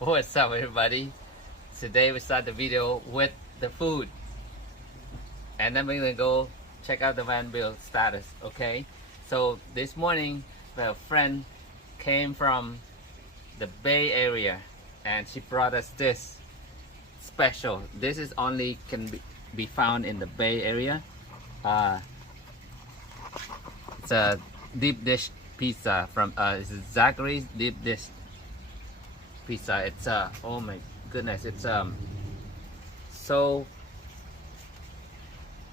What's up, everybody? Today we start the video with the food, and then we're gonna go check out the van build status. Okay, so this morning a friend came from the Bay Area and she brought us this special. This is only can be found in the Bay Area. It's a deep dish pizza from it's Zachary's deep dish pizza. It's oh my goodness, it's so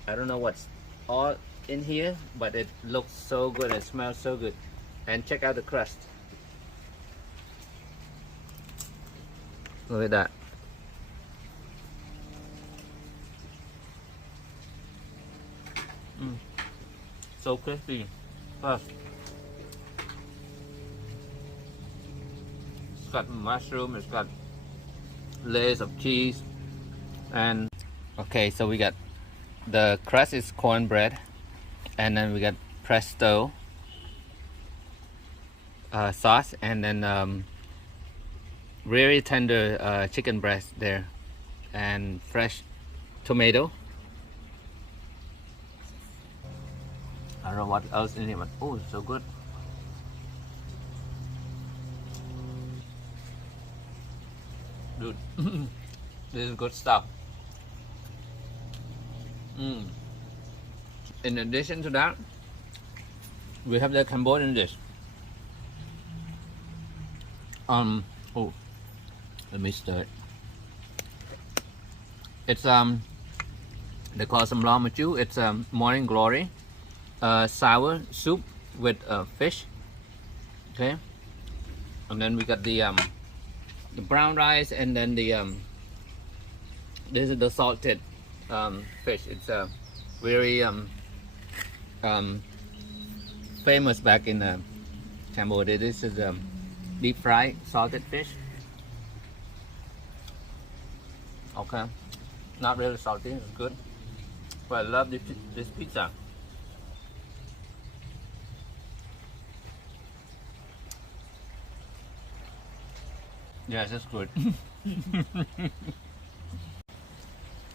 I don't know what's all in here, but it looks so good. It smells so good. And check out the crust. Look at that. So crispy. It's got mushroom, it's got layers of cheese, and okay, so we got the crust is cornbread, and then we got pesto sauce, and then very tender chicken breast there, and fresh tomato. I don't know what else in here, but oh, it's so good. Dude, this is good stuff. In addition to that, we have the Cambodian dish. Oh, let me stir it. It's they call some lam machu. It's morning glory, sour soup with fish. Okay, and then we got the brown rice, and then the this is the salted fish. It's very famous back in Cambodia. This is deep fried salted fish. Okay, not really salty, it's good, but I love this pizza. Yes, it's good.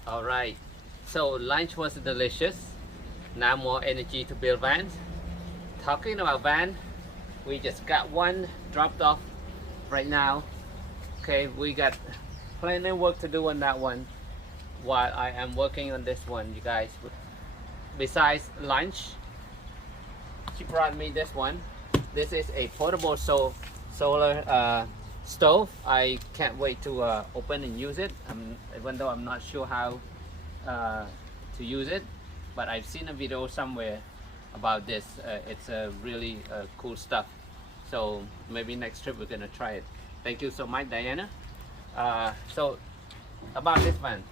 All right, so lunch was delicious. Now more energy to build vans. Talking about van, we just got one dropped off right now. Okay, we got plenty of work to do on that one while I am working on this one, you guys. Besides lunch, she brought me this one. This is a portable solar stove. I can't wait to open and use it, even though I'm not sure how to use it, but I've seen a video somewhere about this. It's really cool stuff, so maybe next trip we're gonna try it. Thank you so much, Diana. So about this one,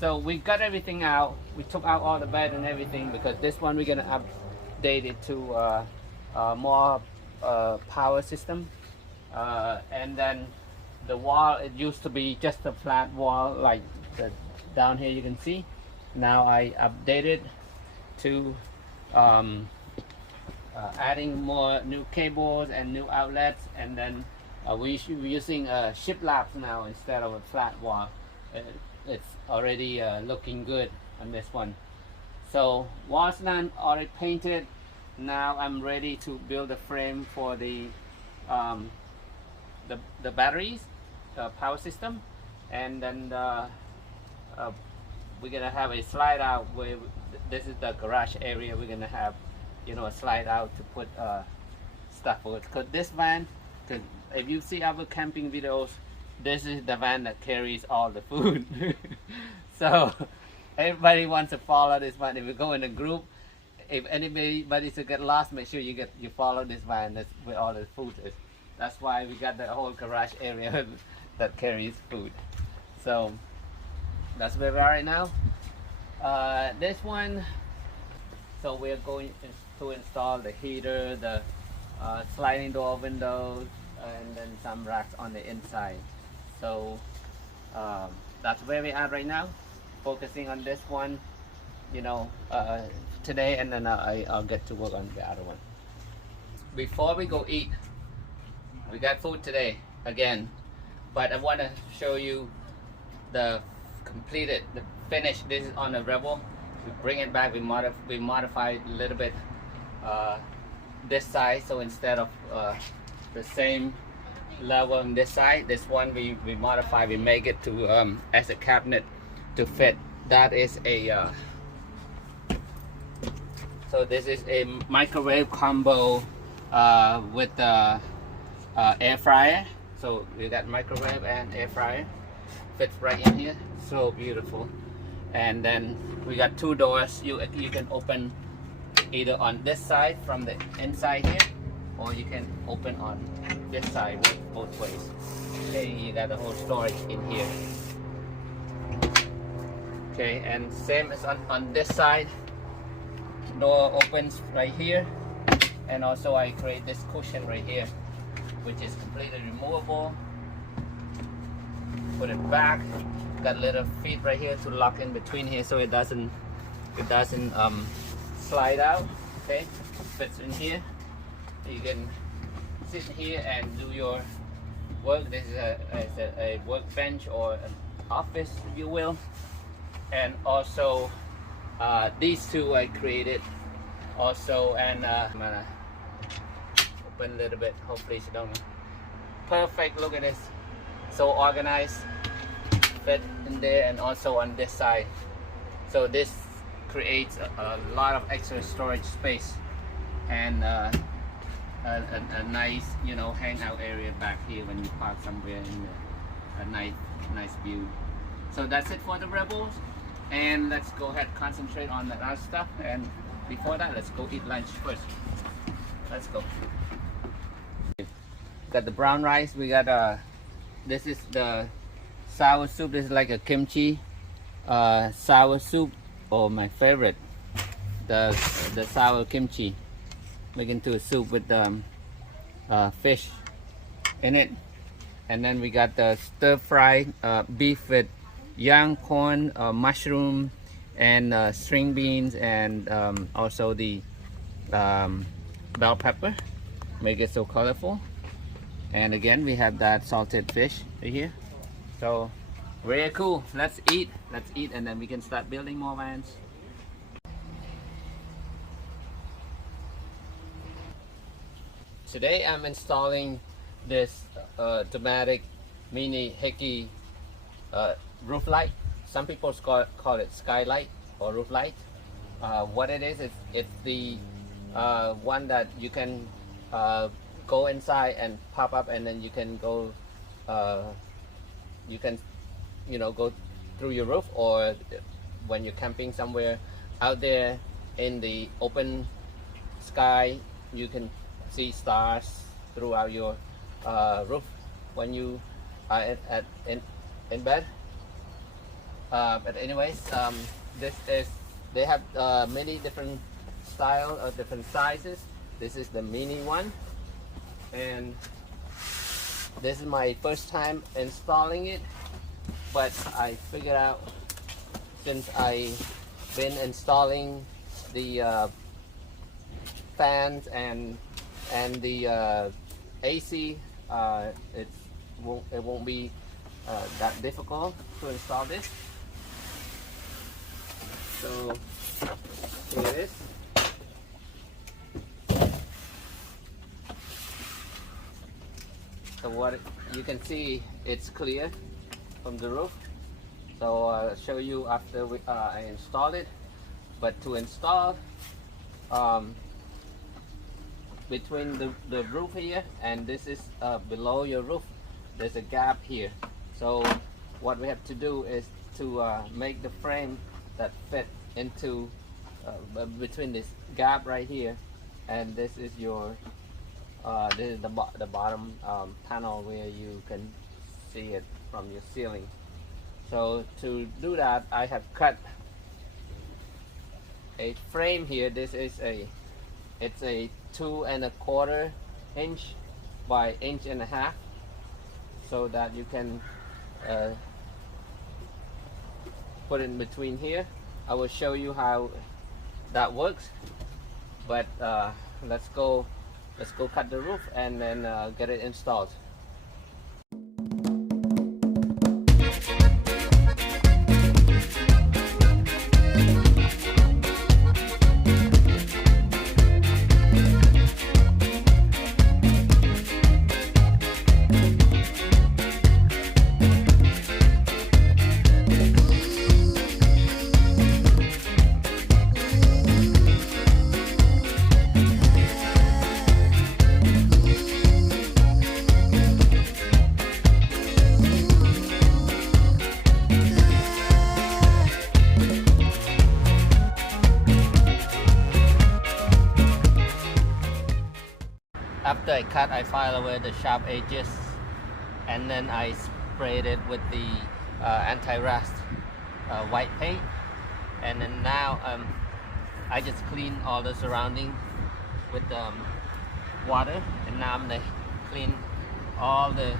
so we got everything out. We took out all the bed and everything, because this one we're gonna update it to more power system. And then the wall, it used to be just a flat wall like down here you can see. Now I updated to adding more new cables and new outlets, and then we're using shiplaps now instead of a flat wall. It's already looking good on this one. So wall's done, already painted. Now I'm ready to build a frame for the batteries, power system, and then we're gonna have a slide out where this is the garage area. We're gonna have, you know, a slide out to put stuff for it. Because this van, because if you see other camping videos, this is the van that carries all the food. So everybody wants to follow this van. If you go in a group, if anybody to get lost, make sure you follow this van. That's where all the food is. That's why we got the whole garage area that carries food. So that's where we are right now. This one, so we're going to install the heater, the sliding door windows, and then some racks on the inside. So that's where we are right now, focusing on this one, you know, today, and then I'll get to work on the other one. Before we go eat, we got food today again, but I want to show you the completed, the finish. This is on a Revel. We bring it back, we modified a little bit this side, so instead of the same level on this side, this one we modify, we make it to as a cabinet to fit. That is a so this is a microwave combo with the air fryer. So we got microwave and air fryer, fits right in here, so beautiful. And then we got 2 doors. You can open either on this side from the inside here, or you can open on this side, both ways. Okay, you got the whole storage in here. Okay, and same as on this side, door opens right here, and also I create this cushion right here, which is completely removable. Put it back. Got little feet right here to lock in between here, so it doesn't slide out. Okay, fits in here. You can sit here and do your work. This is a workbench or an office, if you will. And also these two I created also, and I'm gonna open a little bit, hopefully you don't. Perfect, look at this, so organized, fit in there, and also on this side. So this creates a lot of extra storage space, and a nice, you know, hangout area back here when you park somewhere in a nice view. So that's it for the Rebels, and let's go ahead concentrate on the other stuff. And before that, let's go eat lunch first. Let's go. Got the brown rice. We got this is the sour soup. This is like a kimchi sour soup. Oh, my favorite, the sour kimchi. Make into a soup with fish in it. And then we got the stir fry beef with young corn, mushroom, and string beans, and also the bell pepper. Make it so colorful. And again, we have that salted fish right here. So very cool. Let's eat, and then we can start building more vans. Today I'm installing this DOMETIC Mini Heki Rooflight. Some people call it skylight or rooflight. What it is, it's the one that you can go inside and pop up, and then you can go go through your roof, or when you're camping somewhere out there in the open sky, you can see stars throughout your roof when you are in bed. But anyways, they have many different styles or different sizes. This is the mini one, and this is my first time installing it, but I figured out, since I've been installing the fans and the AC, it won't be that difficult to install this. So here it is. So what you can see, it's clear from the roof. So I'll show you after I install it. But to install, between the roof here and this is below your roof, there's a gap here. So what we have to do is to make the frame that fit into between this gap right here, and this is your this is the bottom panel where you can see it from your ceiling. So to do that, I have cut a frame here. This is it's a 2 1/4 inch by 1.5 inches, so that you can put in between here. I will show you how that works, but let's go cut the roof and then get it installed. I cut, I file away the sharp edges, and then I sprayed it with the anti-rust white paint, and then now I just clean all the surrounding with water, and now I'm gonna clean all the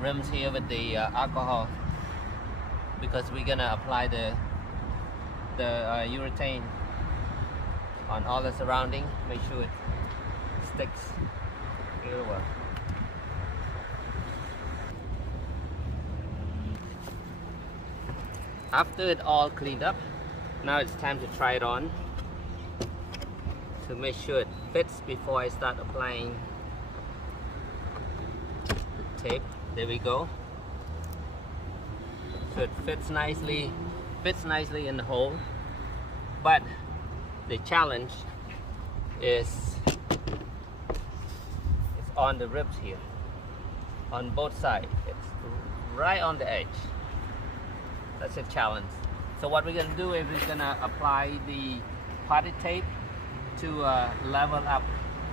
rims here with the alcohol, because we're gonna apply the urethane on all the surrounding, make sure it sticks real well. After it all cleaned up, now it's time to try it on to make sure it fits before I start applying the tape. There we go. So it fits nicely in the hole, but the challenge is it's on the ribs here, on both sides. It's right on the edge. That's a challenge. So what we're gonna do is we're gonna apply the potted tape to level up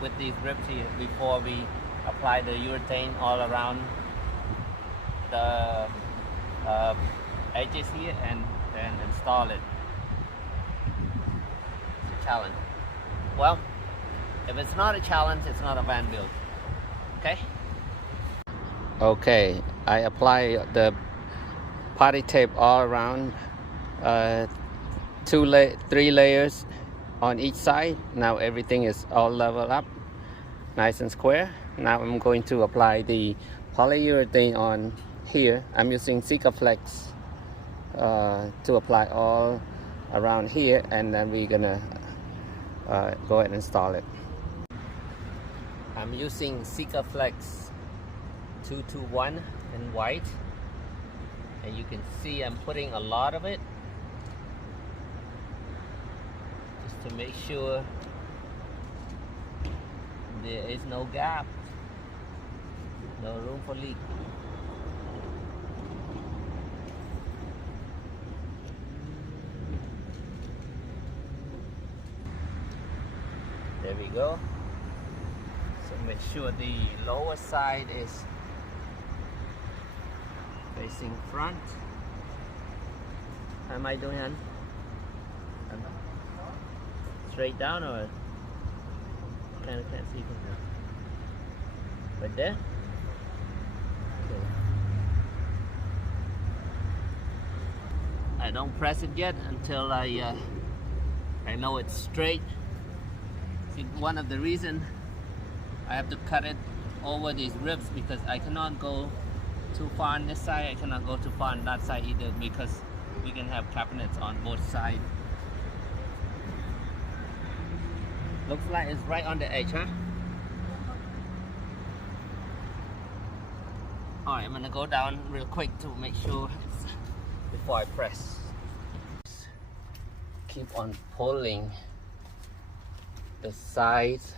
with these ribs here before we apply the urethane all around the edges here and install it. It's a challenge. Well, if it's not a challenge, it's not a van build. Okay? Okay, I apply the potted tape all around, 3 layers on each side. Now everything is all leveled up, nice and square. Now I'm going to apply the polyurethane on here. I'm using Sikaflex to apply all around here, and then we're gonna go ahead and install it. I'm using Sikaflex 221 in white, and you can see I'm putting a lot of it just to make sure there is no gap, no room for leak. There we go. So make sure the lower side is facing front. How am I doing, hon? Straight down or kind of can't see from here? Right there? Okay. I don't press it yet until I know it's straight. See, one of the reasons I have to cut it over these ribs, because I cannot go too far on this side, I cannot go too far on that side either, because we can have cabinets on both sides. Looks like it's right on the edge, huh? Alright, I'm gonna go down real quick to make sure it's before I press. Keep on pulling the sides.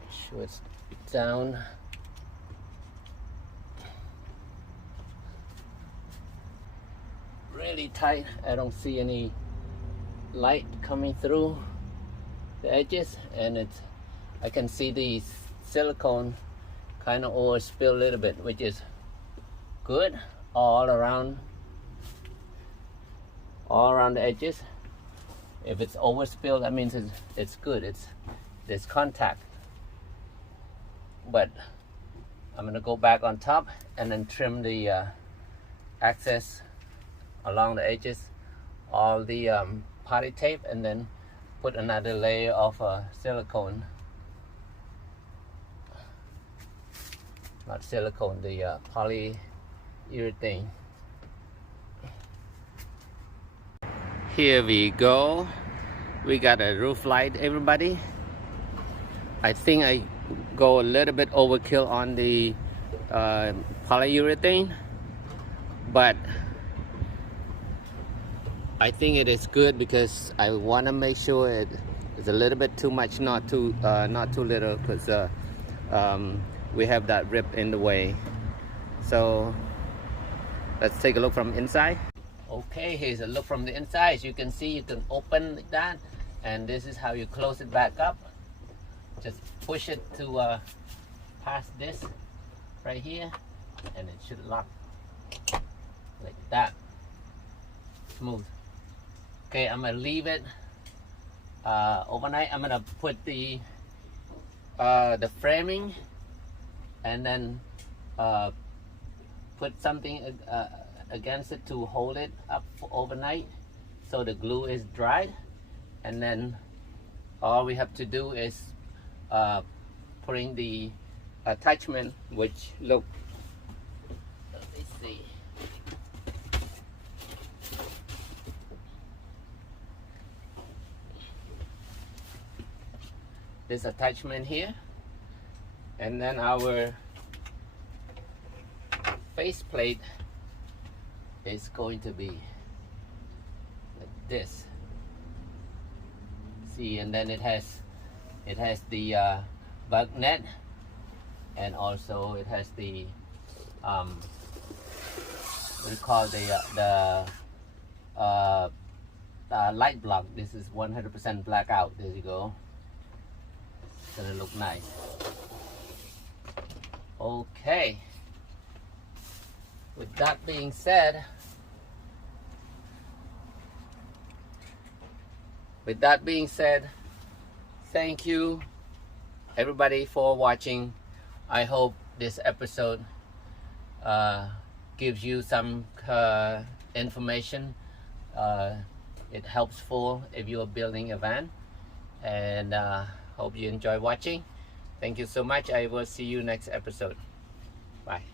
Make sure it's down. Really tight. I don't see any light coming through the edges, and I can see the silicone kind of overspill a little bit, which is good all around the edges. If it's overspilled, that means it's good. There's contact. But I'm gonna go back on top and then trim the access along the edges, all the potted tape, and then put another layer of silicone. Not silicone, the polyurethane. Here we go. We got a roof light, everybody. I think I go a little bit overkill on the polyurethane, but I think it is good because I want to make sure it is a little bit too much, not too little, because we have that rib in the way. So let's take a look from inside. Okay, here's a look from the inside. As you can see, you can open like that, and this is how you close it back up. just push it to past this right here, and it should lock like that. Smooth. Okay, I'm gonna leave it overnight. I'm gonna put the framing, and then put something against it to hold it up for overnight, so the glue is dried, and then all we have to do is putting the attachment, which look, let me see. This attachment here, and then our faceplate is going to be like this. See, and then it has the bug net, and also it has the what do you call the light block. This is 100% blackout. There you go. It's gonna look nice. Okay. With that being said, thank you everybody for watching. I hope this episode gives you some information. It helps for if you are building a van, and hope you enjoy watching. Thank you so much. I will see you next episode. Bye.